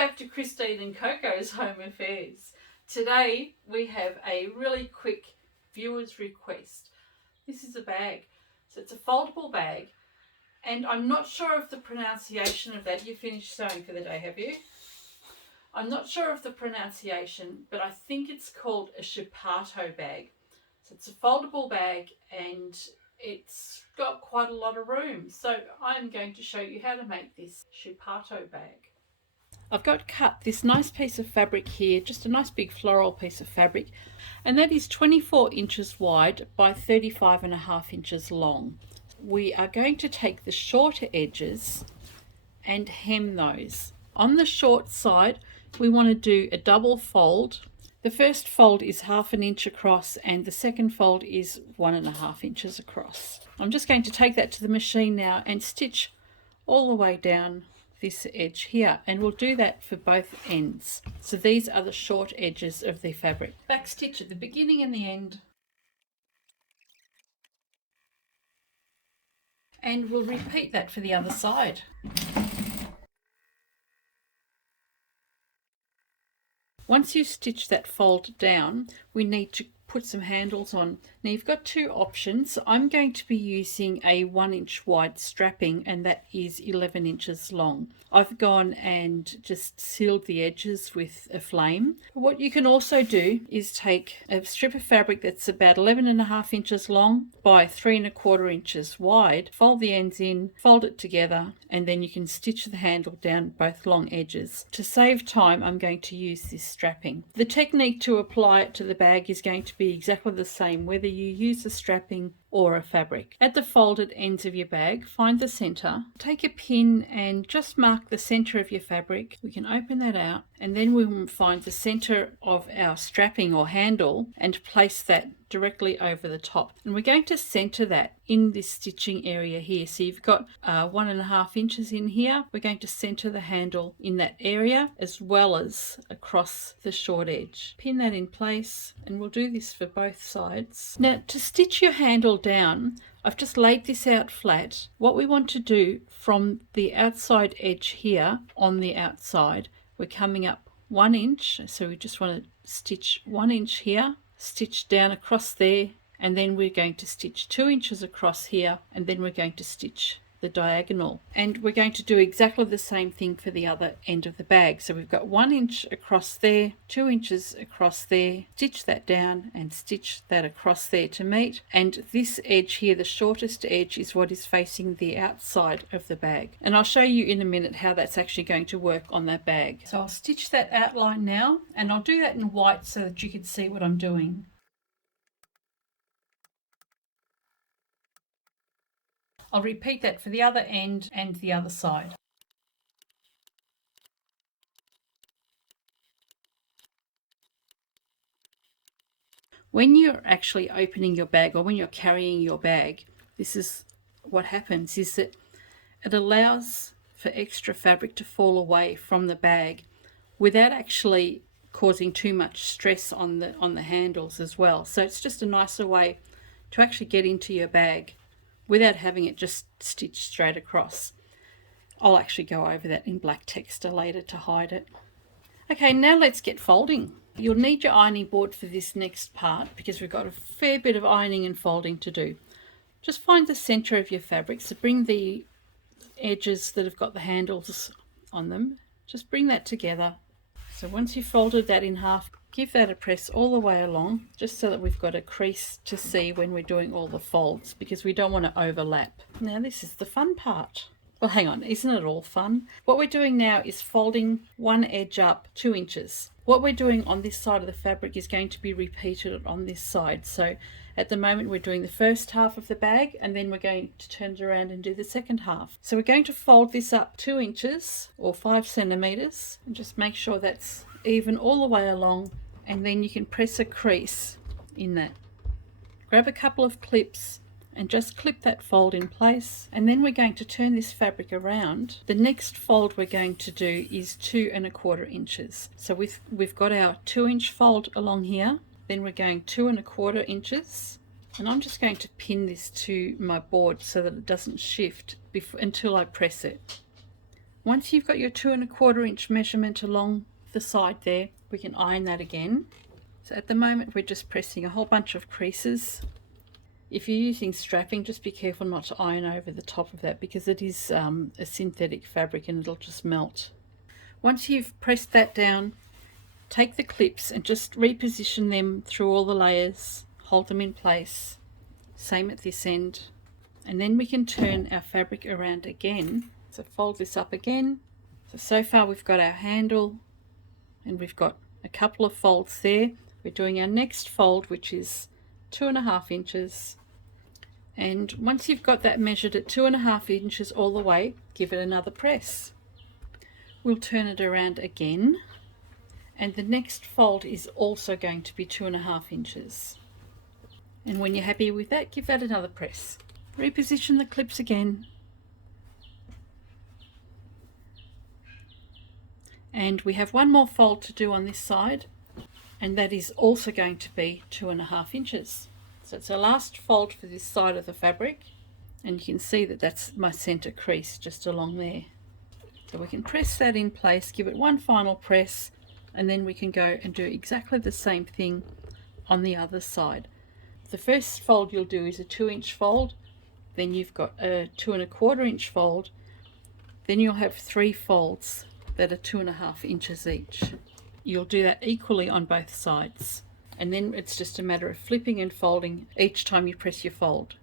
back to Christine and Coco's Home Affairs. Today we have a really quick viewer's request. This is a bag. So it's a foldable bag, and I'm not sure of the pronunciation of that. You finished sewing for the day, have you? I'm not sure of the pronunciation, but I think it's called a Shupatto bag. So it's a foldable bag and it's got quite a lot of room. So I'm going to show you how to make this Shupatto bag. I've got cut this nice piece of fabric here, just a nice big floral piece of fabric, and that is 24 inches wide by 35.5 inches long. We are going to take the shorter edges and hem those. On the short side, we want to do a double fold. The first fold is 1/2 inch across and the second fold is 1.5 inches across. I'm just going to take that to the machine now and stitch all the way down this edge here, and we'll do that for both ends. So these are the short edges of the fabric. Back stitch at the beginning and the end, and we'll repeat that for the other side. Once you stitch that fold down, we need to put some handles on. Now you've got two options. I'm going to be using a 1 inch wide strapping, and that is 11 inches long. I've gone and just sealed the edges with a flame. What you can also do is take a strip of fabric that's about 11.5 inches long by 3.25 inches wide, fold the ends in, fold it together, and then you can stitch the handle down both long edges. To save time, I'm going to use this strapping. The technique to apply it to the bag is going to be exactly the same whether you use a strapping or a fabric. At the folded ends of your bag, find the center, take a pin and just mark the center of your fabric. We can open that out, and then we will find the center of our strapping or handle and place that directly over the top. And we're going to center that in this stitching area here. So you've got 1.5 inches in here. We're going to center the handle in that area as well as across the short edge. Pin that in place, and we'll do this for both sides. Now to stitch your handle down, I've just laid this out flat. What we want to do from the outside edge here on the outside, we're coming up 1 inch. So we just want to stitch 1 inch here, stitch down across there, and then we're going to stitch 2 inches across here, and then we're going to stitch the diagonal. And we're going to do exactly the same thing for the other end of the bag. So we've got 1 inch across there, 2 inches across there, stitch that down and stitch that across there to meet. And this edge here, the shortest edge, is what is facing the outside of the bag. And I'll show you in a minute how that's actually going to work on that bag. So I'll stitch that outline now, and I'll do that in white so that you can see what I'm doing. I'll repeat that for the other end and the other side. When you're actually opening your bag, or when you're carrying your bag, this is what happens, is that it allows for extra fabric to fall away from the bag without actually causing too much stress on the handles as well. So it's just a nicer way to actually get into your bag without having it just stitched straight across. I'll actually go over that in black texture later to hide it. Okay, now let's get folding. You'll need your ironing board for this next part because we've got a fair bit of ironing and folding to do. Just find the center of your fabric, so bring the edges that have got the handles on them, just bring that together. So once you've folded that in half, give that a press all the way along, just so that we've got a crease to see when we're doing all the folds, because we don't want to overlap. Now this is the fun part. Well, hang on, isn't it all fun? What we're doing now is folding one edge up 2 inches. What we're doing on this side of the fabric is going to be repeated on this side. So at the moment we're doing the first half of the bag, and then we're going to turn it around and do the second half. So we're going to fold this up 2 inches or 5 centimeters, and just make sure that's even all the way along, and then you can press a crease in that. Grab a couple of clips and just clip that fold in place, and then we're going to turn this fabric around. The next fold we're going to do is 2.25 inches. So we've got our 2 inch fold along here, then we're going 2.25 inches, and I'm just going to pin this to my board so that it doesn't shift until I press it. Once you've got your 2¼ inch measurement along the side there, we can iron that again. So at the moment we're just pressing a whole bunch of creases. If you're using strapping, just be careful not to iron over the top of that, because it is a synthetic fabric and it'll just melt. Once you've pressed that down, take the clips and just reposition them through all the layers, hold them in place. Same at this end. And then we can turn our fabric around again. So fold this up again. So far we've got our handle and we've got a couple of folds there. We're doing our next fold, which is 2½ inches. And once you've got that measured at 2½ inches all the way, give it another press. We'll turn it around again, and the next fold is also going to be 2½ inches. And when you're happy with that, give that another press. Reposition the clips again. And we have one more fold to do on this side, and that is also going to be 2½ inches. So it's our last fold for this side of the fabric, and you can see that that's my center crease just along there. So we can press that in place, give it one final press, and then we can go and do exactly the same thing on the other side. The first fold you'll do is a 2-inch fold, then you've got a 2¼ inch fold, then you'll have 3 folds that are 2½ inches each. You'll do that equally on both sides, and then it's just a matter of flipping and folding each time you press your fold.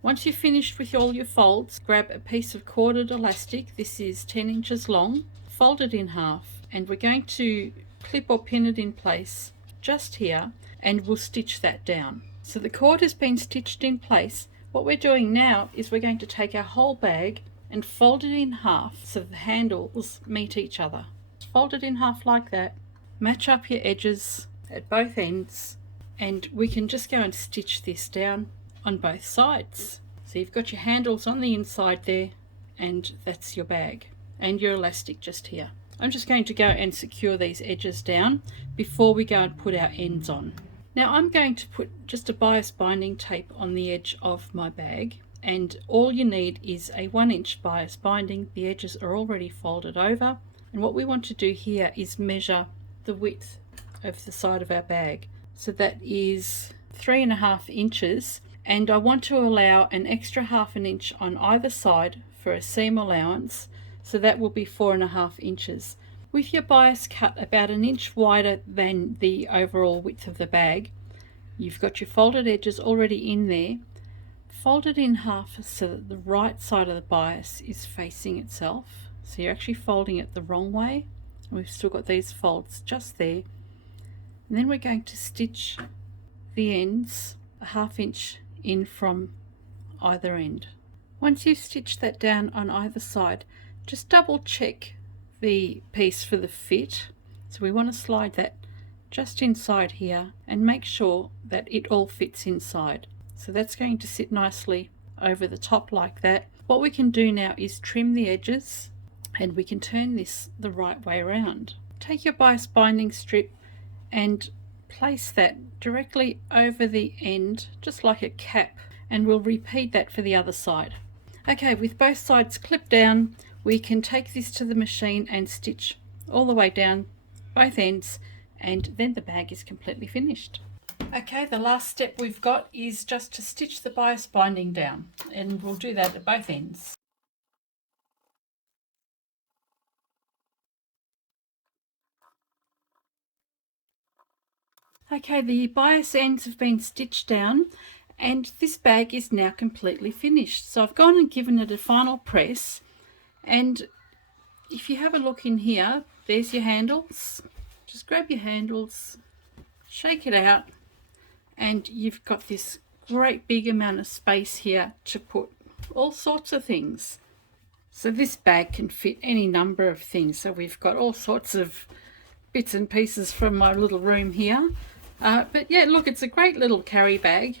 Once you've finished with all your folds, grab a piece of corded elastic. This is 10 inches long. Fold it in half, and we're going to clip or pin it in place just here, and we'll stitch that down. So the cord has been stitched in place. What we're doing now is we're going to take our whole bag and fold it in half so the handles meet each other. Fold it in half like that. Match up your edges at both ends, and we can just go and stitch this down on both sides. So you've got your handles on the inside there, and that's your bag and your elastic just here. I'm just going to go and secure these edges down before we go and put our ends on. Now I'm going to put just a bias binding tape on the edge of my bag, and all you need is a 1-inch bias binding. The edges are already folded over, and what we want to do here is measure the width of the side of our bag. So that is 3½ inches, and I want to allow an extra ½ inch on either side for a seam allowance, so that will be 4½ inches. With your bias cut about 1 inch wider than the overall width of the bag, you've got your folded edges already in there. Fold it in half so that the right side of the bias is facing itself. So you're actually folding it the wrong way. We've still got these folds just there. And then we're going to stitch the ends a ½ inch in from either end. Once you've stitched that down on either side, just double check the piece for the fit. So we want to slide that just inside here and make sure that it all fits inside. So that's going to sit nicely over the top like that. What we can do now is trim the edges, and we can turn this the right way around. Take your bias binding strip and place that directly over the end, just like a cap, and we'll repeat that for the other side. Okay, with both sides clipped down, we can take this to the machine and stitch all the way down both ends, and then the bag is completely finished. Okay, the last step we've got is just to stitch the bias binding down, and we'll do that at both ends. Okay, the bias ends have been stitched down, and this bag is now completely finished. So I've gone and given it a final press, and if you have a look in here, there's your handles. Just grab your handles, shake it out, and you've got this great big amount of space here to put all sorts of things. So this bag can fit any number of things. So we've got all sorts of bits and pieces from my little room here. But yeah, look, it's a great little carry bag.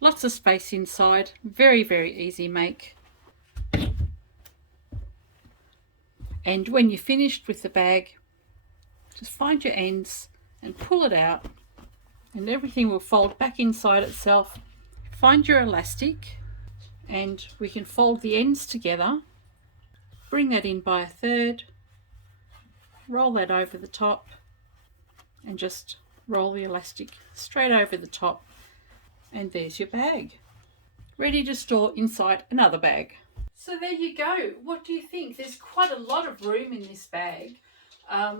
Lots of space inside. Very, very easy make. And when you're finished with the bag, just find your ends, and pull it out, and everything will fold back inside itself. Find your elastic, and we can fold the ends together. Bring that in by a third, roll that over the top, and just roll the elastic straight over the top, and there's your bag, ready to store inside another bag. So there you go. What do you think? There's quite a lot of room in this bag. I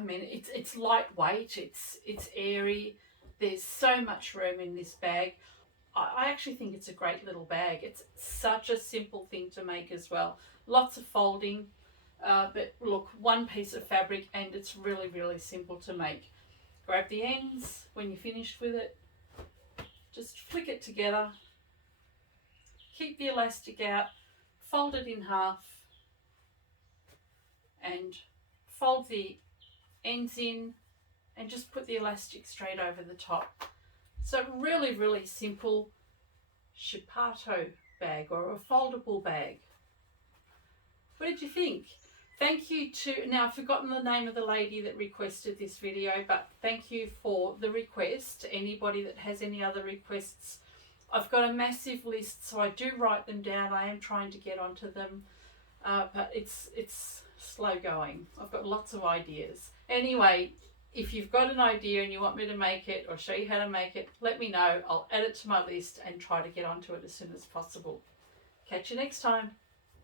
mean, it's lightweight, it's airy. There's so much room in this bag. I actually think it's a great little bag. It's such a simple thing to make as well. Lots of folding, but look, one piece of fabric, and it's really, really simple to make. Grab the ends when you're finished with it. Just flick it together. Keep the elastic out. Fold it in half. And fold the ends in. And just put the elastic straight over the top. So really, really simple Shupatto bag, or a foldable bag. What did you think? Thank you to, now I've forgotten the name of the lady that requested this video, but thank you for the request. Anybody that has any other requests, I've got a massive list, so I do write them down. I am trying to get onto them, but it's slow going. I've got lots of ideas. Anyway, if you've got an idea and you want me to make it or show you how to make it, let me know. I'll add it to my list and try to get onto it as soon as possible. Catch you next time.